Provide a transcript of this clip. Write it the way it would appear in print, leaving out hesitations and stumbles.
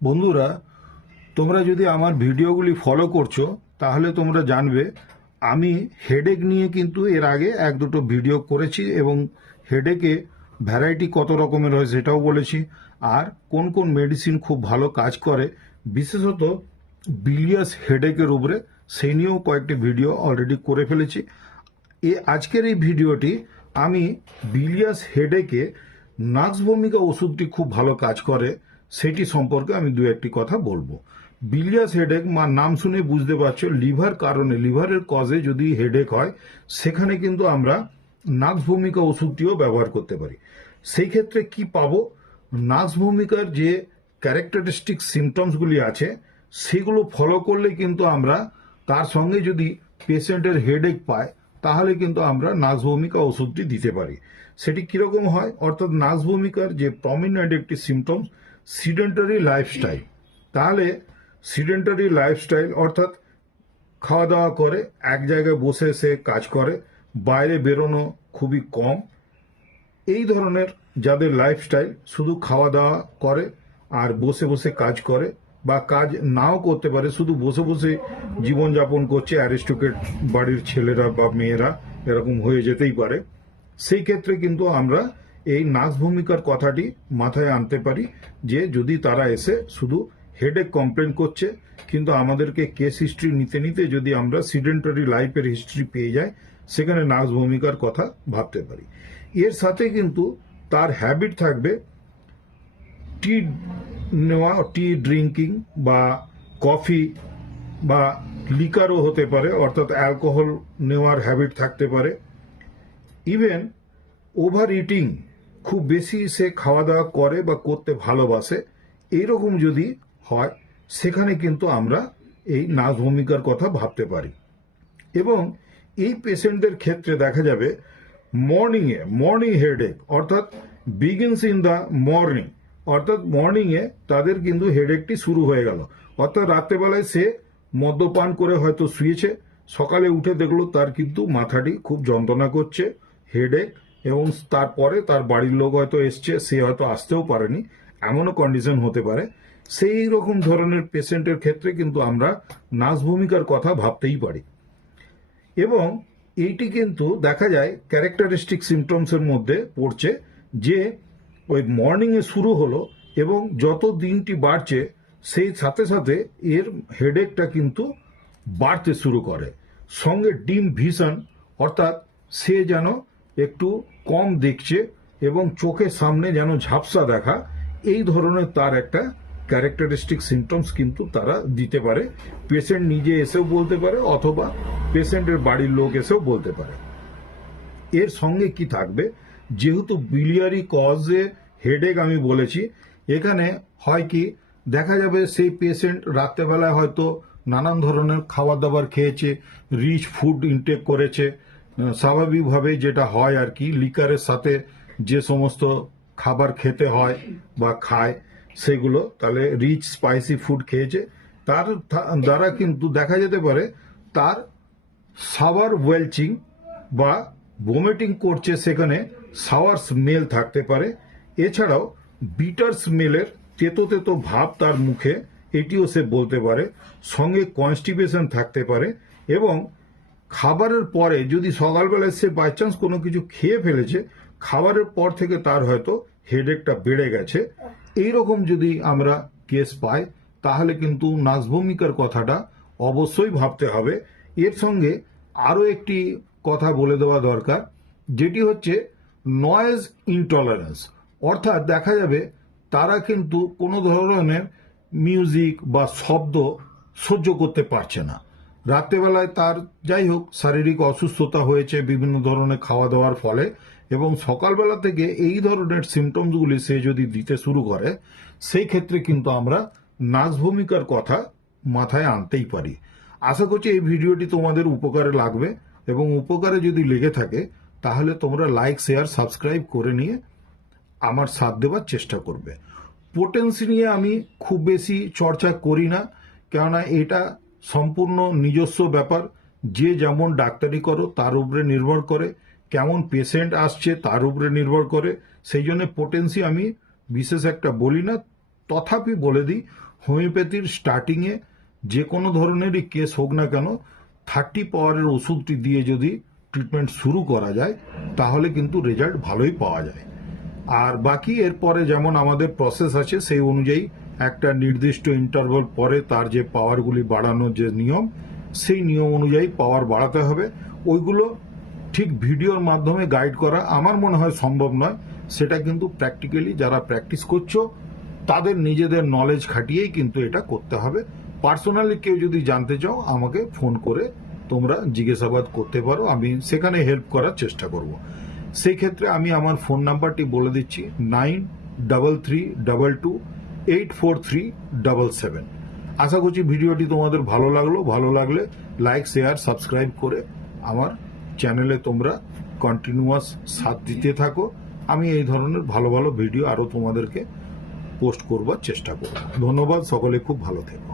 বন্ধুরা, তোমরা যদি আমার ভিডিওগুলি ফলো করছো তাহলে তোমরা জানবে আমি হেডেক নিয়ে কিন্তু এর আগে এক দুটো ভিডিও করেছি এবং হেডেকে ভ্যারাইটি কত রকমের হয় সেটাও বলেছি। আর কোন কোন মেডিসিন খুব ভালো কাজ করে, বিশেষত বিলিয়াস হেডেকের উপরে, সেই নিয়েও কয়েকটি ভিডিও অলরেডি করে ফেলেছি। আজকের এই ভিডিওটি আমি বিলিয়াস হেডেকে নাক্স ভূমিকা ওষুধটি খুব ভালো কাজ করে সেটি সম্পর্কে আমি দু একটি কথা বলবো। বিলিয়াস হেডেক নাম শুনে বুঝতে পারছো, লিভার কারণে, লিভারের কজে যদি হেডেক হয় সেখানে কিন্তু আমরা নাক্স ভূমিকা ওষুধটিও ব্যবহার করতে পারি। সেই ক্ষেত্রে কি পাবো, নাক্স ভূমিকার যে ক্যারেক্টারিস্টিক সিমটমসগুলি আছে সেগুলো ফলো করলে কিন্তু আমরা, তার সঙ্গে যদি পেশেন্টের হেডেক পায় তাহলে কিন্তু আমরা নাক্স ভূমিকা ওষুধটি দিতে পারি। সেটি কিরকম হয়, অর্থাৎ নাক্স ভূমিকার যে প্রমিনেন্ট একটি সিমটমস সিডেন্টারি লাইফস্টাইল। তাহলে সিডেন্টারি লাইফস্টাইল অর্থাৎ খাওয়া দাওয়া করে এক জায়গায় বসে সে কাজ করে, বাইরে বেরোনো খুবই কম, এই ধরনের যাদের লাইফস্টাইল শুধু খাওয়া দাওয়া করে আর বসে বসে কাজ করে, বা কাজ নাও করতে পারে, শুধু বসে বসে জীবনযাপন করছে, অ্যারিস্টোক্রেট বাড়ির ছেলেরা বা মেয়েরা এরকম হয়ে যেতেই পারে, সেই ক্ষেত্রে কিন্তু আমরা এই নাক্স ভূমিকার কথাটি মাথায় আনতে পারি যে যদি তারা এসে শুধু হেডেক কমপ্লেন করছে কিন্তু আমাদেরকে কেস হিস্ট্রি নিতে নিতে যদি আমরা সিডেন্টারি লাইফের হিস্ট্রি পেয়ে যাই সেখানে নাক্স ভূমিকার কথা ভাবতে পারি। এর সাথে কিন্তু তার হ্যাবিট থাকবে টি নেওয়া, টি ড্রিঙ্কিং বা কফি বা লিকারও হতে পারে, অর্থাৎ অ্যালকোহল নেওয়ার হ্যাবিট থাকতে পারে। ইভেন ওভার ইটিং, খুব বেশি সে খাওয়া দাওয়া করে বা করতে ভালোবাসে, এইরকম যদি হয় সেখানে কিন্তু আমরা এই নাক্স ভূমিকার কথা ভাবতে পারি। এবং এই পেশেন্টদের ক্ষেত্রে দেখা যাবে মর্নিং হেডেক অর্থাৎ বিগিনস ইন দ্য মর্নিং, অর্থাৎ মর্নিংয়ে তাদের কিন্তু হেডেকটি শুরু হয়ে গেল, অর্থাৎ রাত্রেবেলায় সে মদ্যপান করে হয়তো শুয়েছে, সকালে উঠে দেখলো তার কিন্তু মাথাটি খুব যন্ত্রণা করছে, হেডেক, এবং তারপরে তার বাড়ির লোক হয়তো এসছে, সে হয়তো আসতেও পারেনি, এমনও কন্ডিশন হতে পারে। সেই রকম ধরনের পেশেন্টের ক্ষেত্রে কিন্তু আমরা নাক্স ভূমিকার কথা ভাবতেই পারি। এবং এইটি কিন্তু দেখা যায় ক্যারেক্টারিস্টিক সিমটমসের মধ্যে পড়ছে, যে ওই মর্নিংয়ে শুরু হলো এবং যত দিনটি বাড়ছে সেই সাথে সাথে এর হেডেকটা কিন্তু বাড়তে শুরু করে, সঙ্গে ডিম ভিশন, অর্থাৎ সে যেন একটু কম দেখছে এবং চোখের সামনে যেন ঝাপসা দেখা, এই ধরনের তার একটা ক্যারেক্টারিস্টিক সিমটমস কিন্তু তারা দিতে পারে। পেশেন্ট নিজে এসেও বলতে পারে অথবা পেশেন্টের বাড়ির লোক এসেও বলতে পারে। এর সঙ্গে কি থাকবে, যেহেতু বিলিয়ারি কজে হেডেক আমি বলেছি, এখানে হয় কি, দেখা যাবে সেই পেশেন্ট রাত্রেবেলায় হয়তো নানান ধরনের খাবার দাবার খেয়েছে, রিচ ফুড ইনটেক করেছে, স্বাভাবিকভাবে যেটা হয় আর কি, লিকারের সাথে যে সমস্ত খাবার খেতে হয় বা খায় সেগুলো, তাহলে রিচ স্পাইসি ফুড খেয়েছে, তার দ্বারা কিন্তু দেখা যেতে পারে তার সাওয়ার ওয়েলচিং বা ভমিটিং করছে, সেখানে সাওয়ার স্মেল থাকতে পারে। এছাড়াও বিটার স্মেলের তেতো তেতো ভাব তার মুখে, এটিও সে বলতে পারে। সঙ্গে কনস্টিপেশন থাকতে পারে। এবং খাবারের পরে যদি সকালবেলায় সে বাই চান্স কোনো কিছু খেয়ে ফেলেছে, খাবারের পর থেকে তার হয়তো হেডেকটা বেড়ে গেছে, এইরকম যদি আমরা কেস পাই তাহলে কিন্তু নাক্স ভূমিকার কথাটা অবশ্যই ভাবতে হবে। এর সঙ্গে আরও একটি কথা বলে দেওয়া দরকার, যেটি হচ্ছে নয়েজ ইনটলারেন্স, অর্থাৎ দেখা যাবে তারা কিন্তু কোনো ধরনের মিউজিক বা শব্দ সহ্য করতে পারছে না। রাত্রেবেলায় তার যাই হোক শারীরিক অসুস্থতা হয়েছে বিভিন্ন ধরনের খাওয়া দাওয়ার ফলে, এবং সকালবেলা থেকে এই ধরনের সিমটমসগুলি সে যদি দিতে শুরু করে, সেই ক্ষেত্রে কিন্তু আমরা নাক্স ভূমিকার কথা মাথায় আনতেই পারি। আশা করছি এই ভিডিওটি তোমাদের উপকারে লাগবে, এবং উপকারে যদি লেগে থাকে তাহলে তোমরা লাইক, শেয়ার, সাবস্ক্রাইব করে নিয়ে আমার সাথ দেওয়ার চেষ্টা করবে। পোটেন্সি নিয়ে আমি খুব বেশি চর্চা করি না, কেননা এটা সম্পূর্ণ নিজস্ব ব্যাপার, যে যেমন ডাক্তারি করো তার উপরে নির্ভর করে, কেমন পেশেন্ট আসছে তার উপরে নির্ভর করে, সেই জন্য পোটেন্সি আমি বিশেষ একটা বলি না। তথাপি বলে দিই, হোমিওপ্যাথির স্টার্টিংয়ে যে কোনো ধরনেরই কেস হোক না কেন 30 পাওয়ারের ওষুধটি দিয়ে যদি ট্রিটমেন্ট শুরু করা যায় তাহলে কিন্তু রেজাল্ট ভালোই পাওয়া যায়। আর বাকি এরপরে যেমন আমাদের প্রসেস আছে সেই অনুযায়ী একটা নির্দিষ্ট ইন্টারভাল পরে তার যে পাওয়ারগুলি বাড়ানোর যে নিয়ম, সেই নিয়ম অনুযায়ী পাওয়ার বাড়াতে হবে। ওইগুলো ঠিক ভিডিওর মাধ্যমে গাইড করা আমার মনে হয় সম্ভব নয়, সেটা কিন্তু প্র্যাকটিক্যালি যারা প্র্যাকটিস করছো তাদের নিজেদের নলেজ খাটিয়েই কিন্তু এটা করতে হবে। পার্সোনালি কেউ যদি জানতে চাও আমাকে ফোন করে তোমরা জিজ্ঞাসাবাদ করতে পারো, আমি সেখানে হেল্প করার চেষ্টা করব। সেই ক্ষেত্রে আমি আমার ফোন নাম্বারটি বলে দিচ্ছি 9332284377। আশা করছি ভিডিওটি তোমাদের ভালো লাগলো। ভালো লাগলে লাইক, শেয়ার, সাবস্ক্রাইব করে আমার চ্যানেলে তোমরা কন্টিনিউয়াস সাথ দিতে থাকো। আমি এই ধরনের ভালো ভালো ভিডিও আরও তোমাদেরকে পোস্ট করবার চেষ্টা করব। ধন্যবাদ, সকলে খুব ভালো থেকো।